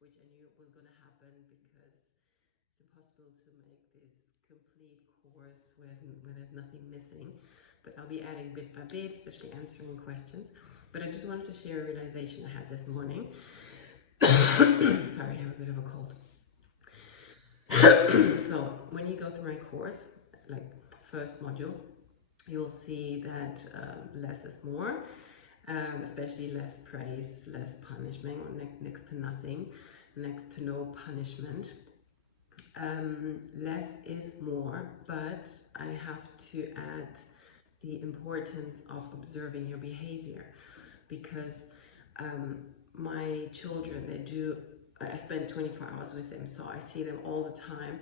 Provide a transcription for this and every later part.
which I knew was going to happen because it's impossible to make this complete course where there's nothing missing. But I'll be adding bit by bit, especially answering questions. But I just wanted to share a realization I had this morning. Sorry, I have a bit of a cold. So when you go through my course, like first module, you will see that less is more, especially less praise, less punishment, or next to nothing, next to no punishment. Less is more, but I have to add the importance of observing your behavior, because my children, I spend 24 hours with them, so I see them all the time,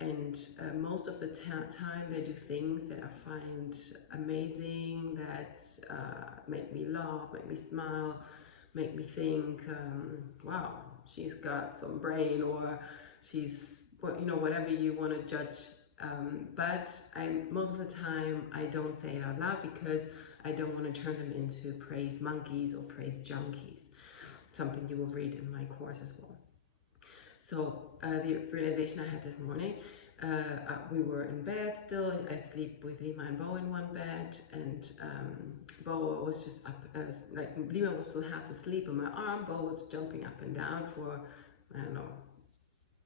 and most of the time they do things that I find amazing, that make me laugh, make me smile, make me think, wow, she's got some brain, or she's, whatever you want to judge. But most of the time I don't say it out loud, because I don't want to turn them into praise monkeys or praise junkies, something you will read in my course as well. So the realization I had this morning, we were in bed still. I sleep with Lima and Bo in one bed, and Bo was just up, Lima was still half asleep on my arm. Bo was jumping up and down for, I don't know,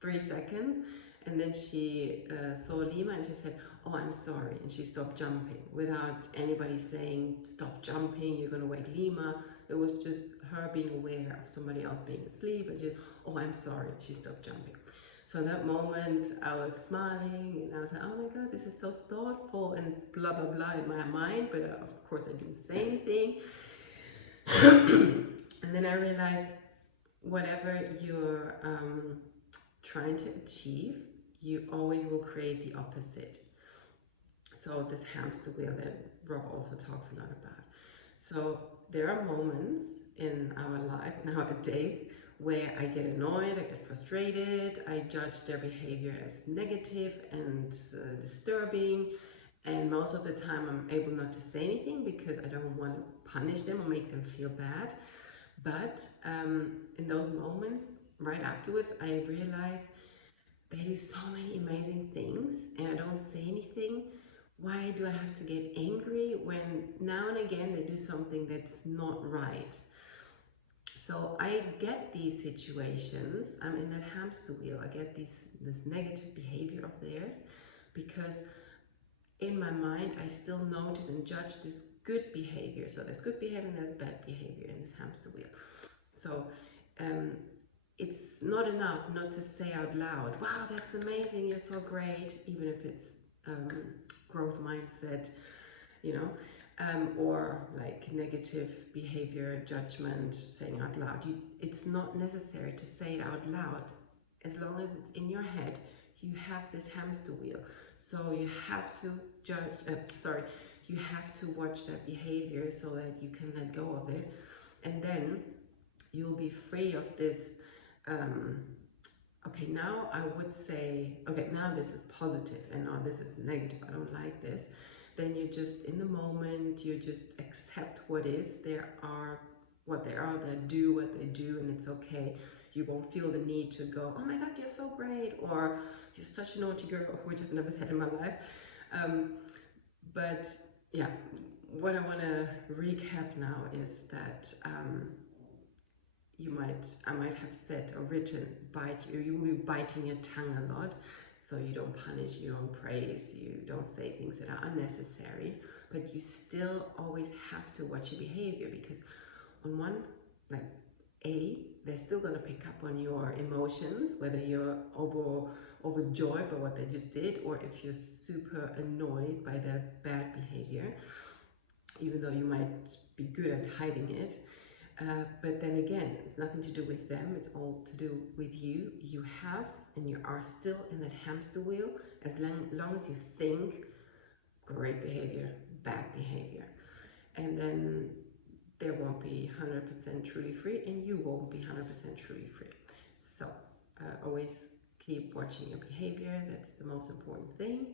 3 seconds, and then she saw Lima and she said, "Oh, I'm sorry," and she stopped jumping without anybody saying, "Stop jumping, you're gonna wake Lima." It was just her being aware of somebody else being asleep, and she, "Oh, I'm sorry," she stopped jumping. So in that moment I was smiling, and I was like, "Oh my god, this is so thoughtful," and blah blah blah in my mind, but of course I didn't say anything. And then I realized, whatever you're trying to achieve, you always will create the opposite. So this hamster wheel that Rob also talks a lot about. So there are moments in our life nowadays where I get annoyed, I get frustrated, I judge their behavior as negative and disturbing, and most of the time I'm able not to say anything because I don't want to punish them or make them feel bad. But in those moments, right afterwards, I realize they do so many amazing things and I don't say anything. Why do I have to get angry when now and again they do something that's not right? So I get these situations, I'm in that hamster wheel, I get this negative behavior of theirs, because in my mind I still notice and judge this good behavior. So there's good behavior and there's bad behavior in this hamster wheel. So it's not enough not to say out loud, "Wow, that's amazing, you're so great," even if it's growth mindset, or like negative behavior, judgment, saying out loud. It's not necessary to say it out loud. As long as it's in your head, you have this hamster wheel. So you have to you have to watch that behavior so that you can let go of it. And then you'll be free of this, okay, now I would say, okay, now this is positive and now this is negative, I don't like this. Then you're just in the moment, you just accept what is. There are what they are, they do what they do, and it's okay. You won't feel the need to go, "Oh my god, you're so great," or "You're such a naughty girl," which I've never said in my life. But yeah, what I want to recap now is that I might have said or written, you will be biting your tongue a lot. So you don't punish, you don't praise, you don't say things that are unnecessary, but you still always have to watch your behavior, because on one, they're still gonna pick up on your emotions, whether you're overjoyed by what they just did, or if you're super annoyed by their bad behavior, even though you might be good at hiding it. But then again, it's nothing to do with them, it's all to do with you. You have, and you are still in that hamster wheel as long as you think great behavior, bad behavior. And then there won't be 100% truly free, and you won't be 100% truly free. So always keep watching your behavior, that's the most important thing.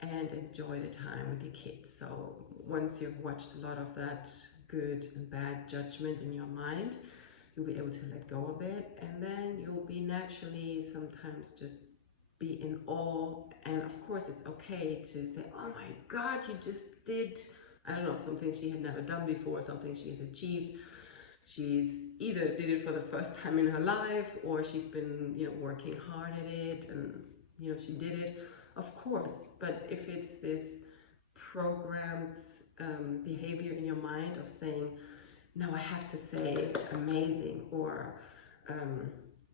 And enjoy the time with your kids. So once you've watched a lot of that good and bad judgment in your mind, you'll be able to let go of it, and then you'll be naturally sometimes just be in awe. And of course it's okay to say, oh my God, you just did, I don't know, something she had never done before, something she has achieved. She's either did it for the first time in her life, or she's been, you know, working hard at it, and, you know, she did it, of course. But if it's this programmed behavior in your mind of saying, no, I have to say amazing, or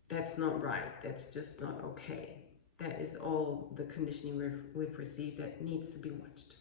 that's not right, that's just not okay, that is all the conditioning we've received that needs to be watched.